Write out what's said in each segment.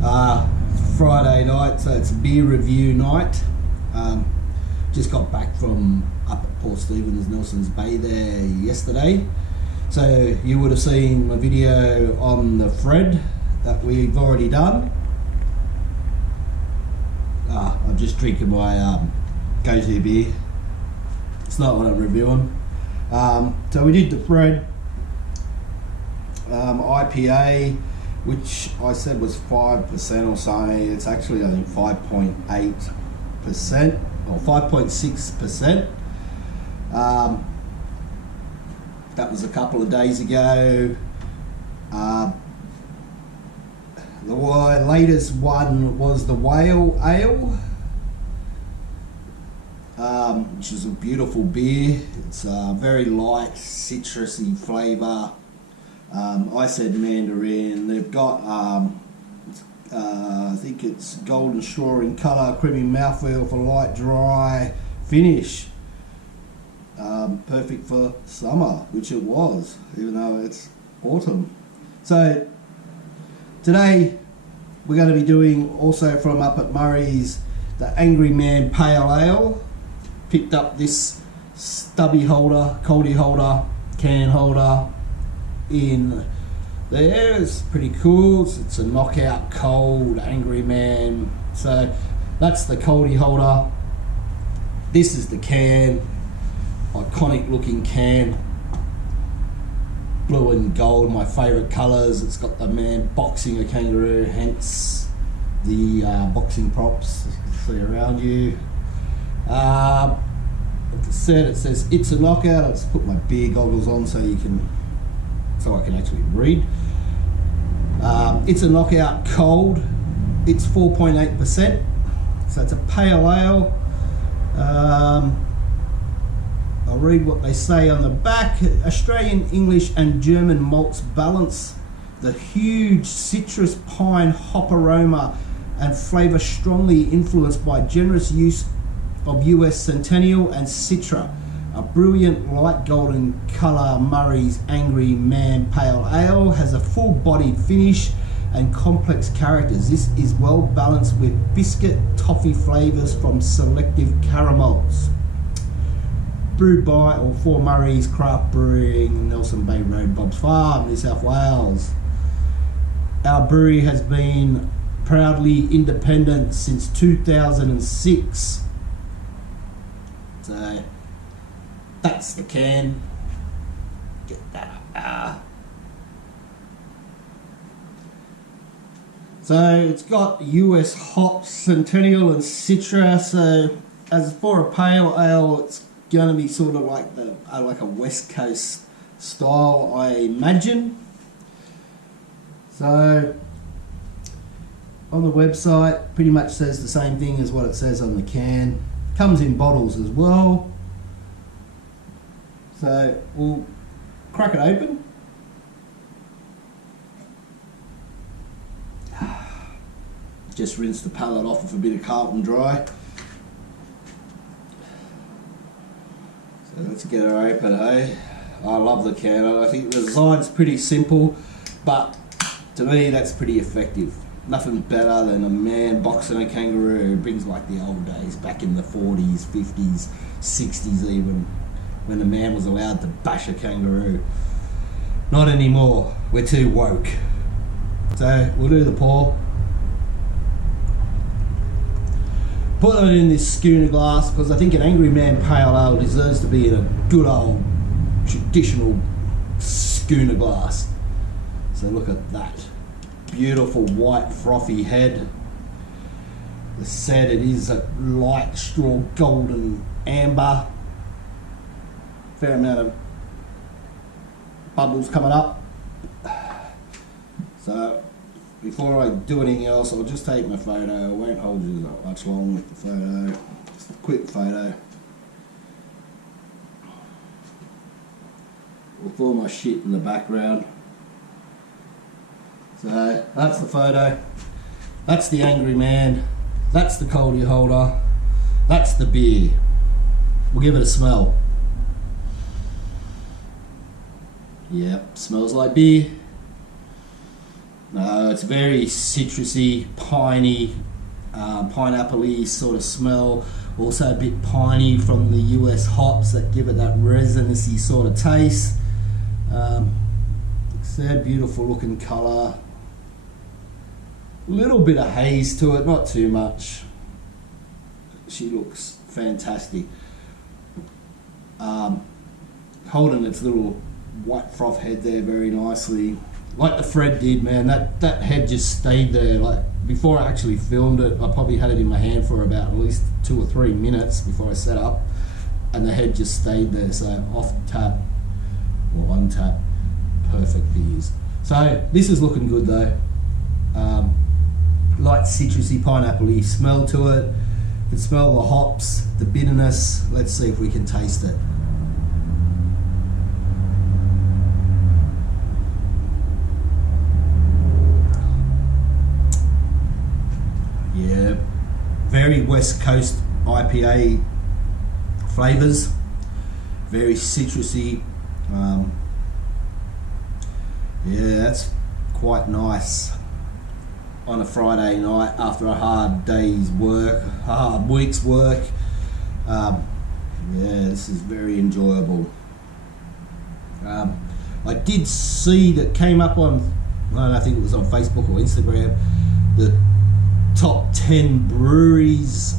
Friday night, so it's a beer review night. Just got back from up at Port Stephens, Nelson's Bay there yesterday. So you would have seen my video on the thread that we've already done. I'm just drinking my go-to beer. It's not what I'm reviewing. So we did the thread IPA, which I said was 5% or something. It's actually, I think, 5.8% or 5.6%. That was a couple of days ago. The latest one was the Whale Ale, which is a beautiful beer. It's very light, citrusy flavour. I said mandarin. They've got, I think it's golden straw in colour, creamy mouthfeel for light, dry finish. Perfect for summer, which it was, even though it's autumn. So today we're going to be doing, also from up at Murray's, the Angry Man Pale Ale. Picked up this stubby holder, coldie holder, can holder in there. It's pretty cool. It's a knockout cold Angry Man. So that's the coldie holder. This is the can. Iconic looking can, blue and gold, my favourite colours. It's got the man boxing a kangaroo, hence the boxing props you can see around you. Like I said, it says it's a knockout. I'll just put my beer goggles on so I can actually read. It's a knockout cold. It's 4.8%, so it's a pale ale. I'll read what they say on the back. Australian, English and German malts balance the huge citrus pine hop aroma and flavour, strongly influenced by generous use of US centennial and citra. A brilliant light golden colour, Murray's Angry Man Pale Ale has a full bodied finish and complex characters. This is well balanced with biscuit toffee flavours from selective caramels. Brewed by or for Murray's Craft Brewing, Nelson Bay Road, Bob's Farm, New South Wales. Our brewery has been proudly independent since 2006. So that's the can. Get that up. So it's got US hops, centennial and citra. So as for a pale ale, it's going to be sort of like like a West Coast style, I imagine. So on the website, pretty much says the same thing as what it says on the can. Comes in bottles as well. So we'll crack it open. Just rinse the palate off with a bit of Carlton Dry. So let's get her open, eh? I love the can. I think the design's pretty simple, but to me that's pretty effective. Nothing better than a man boxing a kangaroo. It brings like the old days, back in the 40s, 50s, 60s even, when a man was allowed to bash a kangaroo. Not anymore. We're too woke. So we'll do the pour. Put it in this schooner glass because I think an Angry Man Pale Ale deserves to be in a good old traditional schooner glass. So look at that. Beautiful white frothy head. As said, it is a light straw golden amber. Fair amount of bubbles coming up. So before I do anything else, I'll just take my photo. I won't hold you that much long with the photo. Just a quick photo. With all my shit in the background. So that's the photo. That's the Angry Man. That's the coldie holder. That's the beer. We'll give it a smell. Yep, smells like beer. No, it's very citrusy, piney, pineapple-y sort of smell. Also a bit piney from the US hops that give it that resinousy sort of taste. It's a beautiful looking colour. Little bit of haze to it, not too much. She looks fantastic. Holding its little white froth head there very nicely, like the thread did, man. That head just stayed there. Like before I actually filmed it, I probably had it in my hand for about at least 2 or 3 minutes before I set up, and the head just stayed there. So off tap or on tap, perfect beers. So this is looking good though. Light citrusy pineapple-y smell to it. You can smell the hops, the bitterness. Let's see if we can taste it. Yeah, very West Coast IPA flavours, very citrusy. Yeah, that's quite nice on a Friday night after a hard day's work, a hard week's work. Yeah, this is very enjoyable. I did see that came up on, I think it was on Facebook or Instagram, the top 10 breweries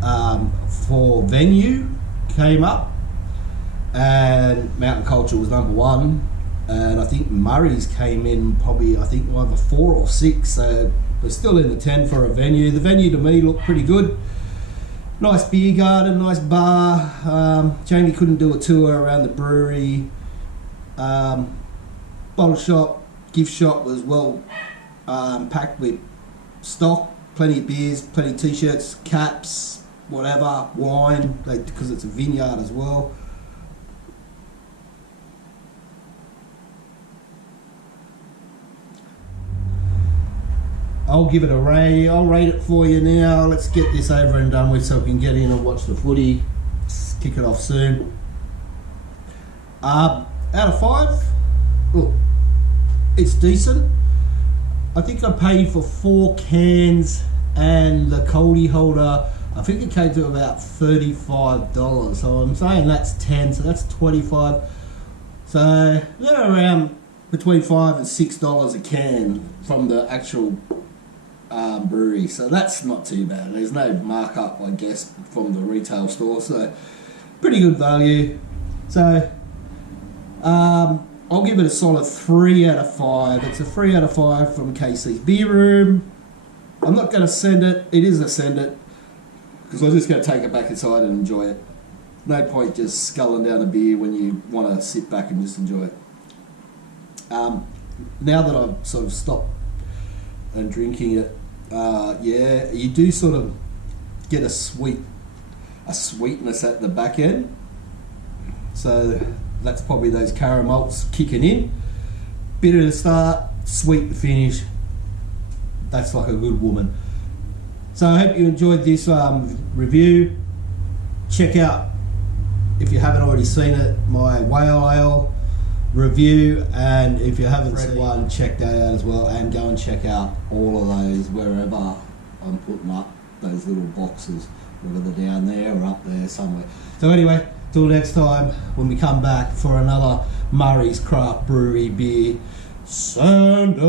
for venue came up, and Mountain Culture was number 1, and I think Murray's came in probably, I think either 4 or 6, so they're still in the 10 for a venue. The venue to me looked pretty good. Nice beer garden, nice bar. Jamie couldn't do a tour around the brewery. Bottle shop, gift shop was well packed with stock. Plenty of beers, plenty of t-shirts, caps, whatever, wine, because it's a vineyard as well. I'll give it a rate. I'll rate it for you now. Let's get this over and done with so we can get in and watch the footy. Let's kick it off soon. Out of 5, look, it's decent. I think I paid for 4 cans and the coldie holder. I think it came to about $35. So I'm saying that's 10, so that's 25. So they're around between $5 and $6 a can from the actual brewery. So that's not too bad. There's no markup, I guess, from the retail store. So pretty good value. So I'll give it a solid 3 out of 5. It's a 3 out of 5 from KC's Beer Room. I'm not going to send it. It is a send it, because I'm just going to take it back inside and enjoy it. No point just sculling down a beer when you want to sit back and just enjoy it. Now that I've sort of stopped and drinking it, yeah, you do sort of get a sweetness at the back end. So that's probably those caramels kicking in. Bitter to start, sweet to finish. That's like a good woman. So I hope you enjoyed this review. Check out, if you haven't already seen it, my Whale Ale review, and if you haven't seen one, check that out as well, and go and check out all of those wherever I'm putting up those little boxes, whether they're down there or up there somewhere. So anyway, till next time when we come back for another Murray's Craft Brewery beer. Sandal.